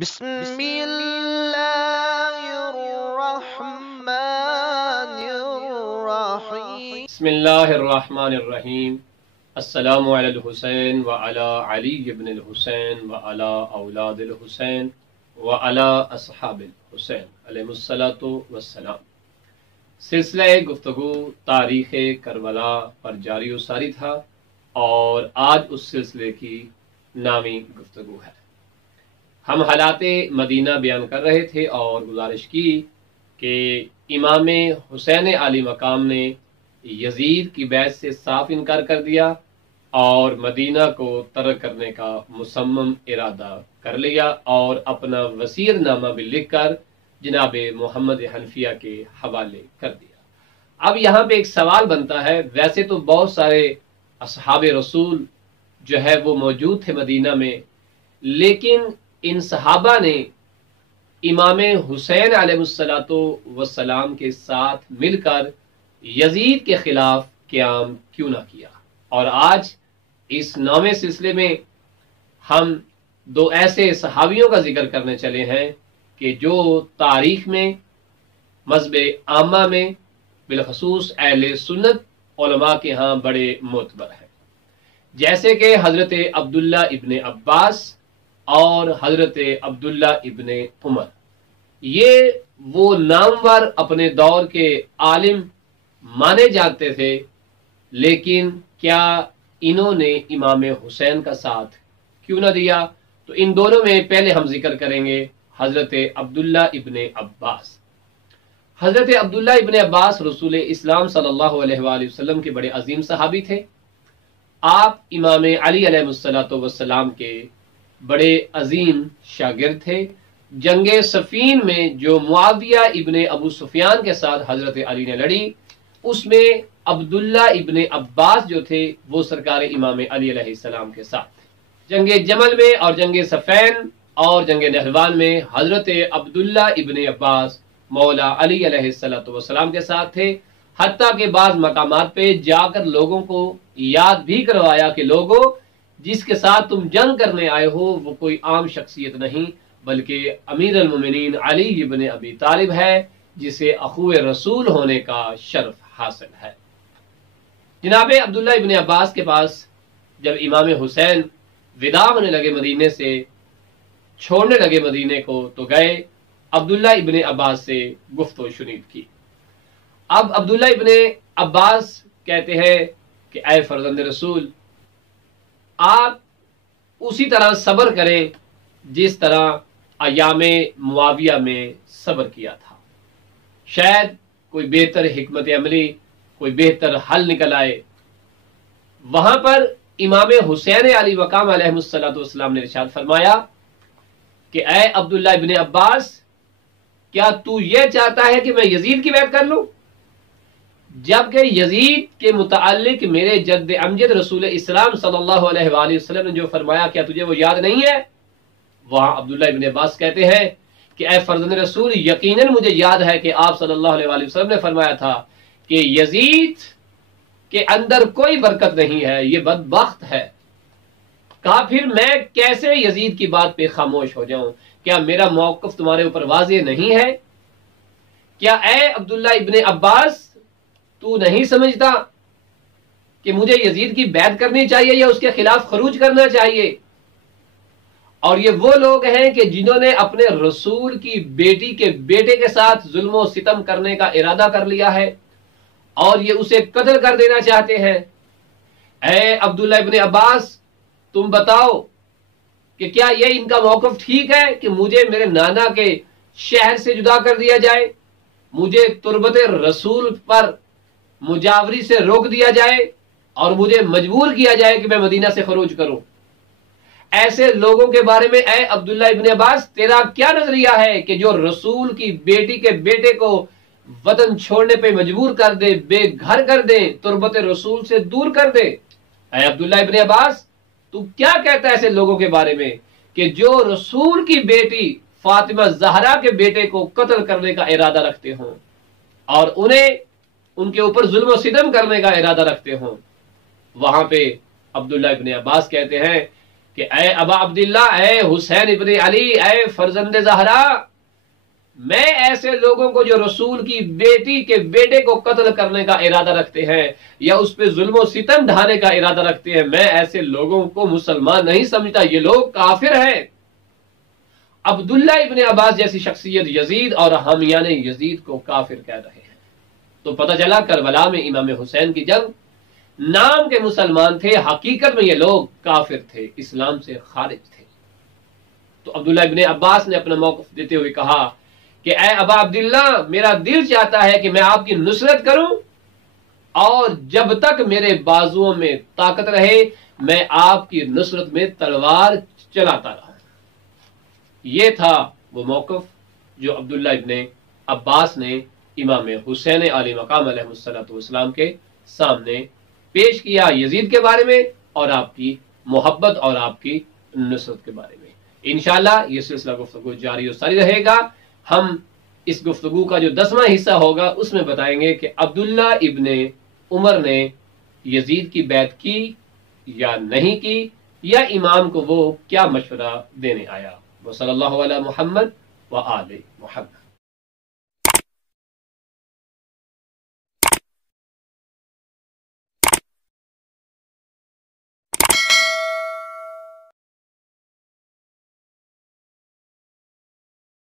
بسم اللہ الرحمن الرحیم بسم اللہ الرحمن الرحیم۔ السلام علی الحسین وعلی علی ابن الحسین وعلی اولاد الحسین وعلی اصحاب الحسین علیہ الصلاۃ والسلام۔ سلسلہ گفتگو تاریخ کربلا پر جاری و ساری تھا اور آج اس سلسلے کی نامی گفتگو ہے۔ ہم حالات مدینہ بیان کر رہے تھے اور گزارش کی کہ امام حسین علی مقام نے یزید کی بیعت سے صاف انکار کر دیا اور مدینہ کو ترک کرنے کا مصمم ارادہ کر لیا اور اپنا وصیت نامہ بھی لکھ کر جناب محمد حنفیہ کے حوالے کر دیا۔ اب یہاں پہ ایک سوال بنتا ہے، ویسے تو بہت سارے اصحاب رسول جو ہے وہ موجود تھے مدینہ میں، لیکن ان صحابہ نے امام حسین علیہ الصلاۃ والسلام کے ساتھ مل کر یزید کے خلاف قیام کیوں نہ کیا؟ اور آج اس 9ویں سلسلے میں ہم دو ایسے صحابیوں کا ذکر کرنے چلے ہیں کہ جو تاریخ میں مذہب عامہ میں بالخصوص اہل سنت علماء کے ہاں بڑے معتبر ہیں، جیسے کہ حضرت عبداللہ ابن عباس اور حضرت عبداللہ ابن عمر۔ یہ وہ نامور اپنے دور کے عالم مانے جاتے تھے، لیکن کیا انہوں نے امام حسین کا ساتھ کیوں نہ دیا؟ تو ان دونوں میں پہلے ہم ذکر کریں گے حضرت عبداللہ ابن عباس۔ حضرت عبداللہ ابن عباس رسول اسلام صلی اللہ علیہ وآلہ وسلم کے بڑے عظیم صحابی تھے۔ آپ امام علی علیہ الصلوۃ والسلام کے بڑے عظیم شاگرد تھے۔ جنگ صفین میں جو معاویہ ابن ابو سفیان کے ساتھ حضرت علی نے لڑی، اس میں عبداللہ ابن عباس جو تھے وہ سرکار امام علی علیہ السلام کے ساتھ تھے۔ جنگ جمل میں اور جنگ صفین اور جنگ نہروان میں حضرت عبداللہ ابن عباس مولا علی علیہ السلام کے ساتھ تھے، حتیٰ کہ بعض مقامات پہ جا کر لوگوں کو یاد بھی کروایا کہ لوگوں، جس کے ساتھ تم جنگ کرنے آئے ہو وہ کوئی عام شخصیت نہیں بلکہ امیر المومنین علی ابن ابی طالب ہے، جسے اخو رسول ہونے کا شرف حاصل ہے۔ جناب عبداللہ ابن عباس کے پاس جب امام حسین وداع ہونے لگے، مدینے سے چھوڑنے لگے مدینے کو، تو گئے عبداللہ ابن عباس سے گفت و شنید کی۔ اب عبداللہ ابن عباس کہتے ہیں کہ اے فرزند رسول، آپ اسی طرح صبر کریں جس طرح ایام معاویہ میں صبر کیا تھا، شاید کوئی بہتر حکمت عملی، کوئی بہتر حل نکل آئے۔ وہاں پر امام حسین علی مقام علیہ السلام نے ارشاد فرمایا کہ اے عبداللہ ابن عباس، کیا تو یہ چاہتا ہے کہ میں یزید کی بیعت کر لوں؟ جبکہ یزید کے متعلق میرے جد امجد رسول اسلام صلی اللہ علیہ وآلہ وسلم نے جو فرمایا، کیا تجھے وہ یاد نہیں ہے؟ وہاں عبداللہ ابن عباس کہتے ہیں کہ اے فرزند رسول، یقیناً مجھے یاد ہے کہ آپ صلی اللہ علیہ وآلہ وسلم نے فرمایا تھا کہ یزید کے اندر کوئی برکت نہیں ہے، یہ بدبخت ہے۔ کہا پھر میں کیسے یزید کی بات پہ خاموش ہو جاؤں؟ کیا میرا موقف تمہارے اوپر واضح نہیں ہے؟ کیا اے عبداللہ ابن عباس تو نہیں سمجھتا کہ مجھے یزید کی بیعت کرنی چاہیے یا اس کے خلاف خروج کرنا چاہیے؟ اور یہ وہ لوگ ہیں کہ جنہوں نے اپنے رسول کی بیٹی کے بیٹے کے ساتھ ظلم و ستم کرنے کا ارادہ کر لیا ہے اور یہ اسے قتل کر دینا چاہتے ہیں۔ اے عبداللہ ابن عباس، تم بتاؤ کہ کیا یہ ان کا موقف ٹھیک ہے کہ مجھے میرے نانا کے شہر سے جدا کر دیا جائے، مجھے تربت رسول پر مجاوری سے روک دیا جائے اور مجھے مجبور کیا جائے کہ میں مدینہ سے خروج کروں؟ ایسے لوگوں کے بارے میں اے عبداللہ ابن عباس تیرا کیا نظریہ ہے کہ جو رسول کی بیٹی کے بیٹے کو وطن چھوڑنے پہ مجبور کر دے، بے گھر کر دے، تربت رسول سے دور کر دے؟ اے عبداللہ ابن عباس، تو کیا کہتا ہے ایسے لوگوں کے بارے میں کہ جو رسول کی بیٹی فاطمہ زہرا کے بیٹے کو قتل کرنے کا ارادہ رکھتے ہوں اور انہیں ان کے اوپر ظلم و ستم کرنے کا ارادہ رکھتے ہوں؟ وہاں پہ عبداللہ ابن عباس کہتے ہیں کہ کہ اے ابا عبداللہ، اے حسین ابن علی، اے فرزند زہرا، میں ایسے لوگوں کو جو رسول کی بیٹی کے بیٹے کو قتل کرنے کا ارادہ رکھتے ہیں یا اس پہ ظلم و ستم ڈھانے کا ارادہ رکھتے ہیں، میں ایسے لوگوں کو مسلمان نہیں سمجھتا، یہ لوگ کافر ہیں۔ عبداللہ ابن عباس جیسی شخصیت یزید اور حامیان یزید کو کافر کہہ رہے ہیں۔ تو پتہ چلا کربلا میں امام حسین کی جنگ، نام کے مسلمان تھے، حقیقت میں یہ لوگ کافر تھے، اسلام سے خارج تھے۔ تو عبداللہ ابن عباس نے اپنا موقف دیتے ہوئے کہا کہ اے ابا عبداللہ، میرا دل چاہتا ہے کہ میں آپ کی نصرت کروں، اور جب تک میرے بازوؤں میں طاقت رہے میں آپ کی نصرت میں تلوار چلاتا رہا۔ یہ تھا وہ موقف جو عبداللہ ابن عباس نے امام حسین علیہ مقام علیہ السلام کے سامنے پیش کیا، یزید کے بارے میں اور آپ کی محبت اور آپ کی نصرت کے بارے میں۔ انشاءاللہ یہ سلسلہ گفتگو جاری و ساری رہے گا۔ ہم اس گفتگو کا جو 10واں حصہ ہوگا اس میں بتائیں گے کہ عبداللہ ابن عمر نے یزید کی بیعت کی یا نہیں کی، یا امام کو وہ کیا مشورہ دینے آیا۔ وصلی اللہ علی محمد وآل محمد۔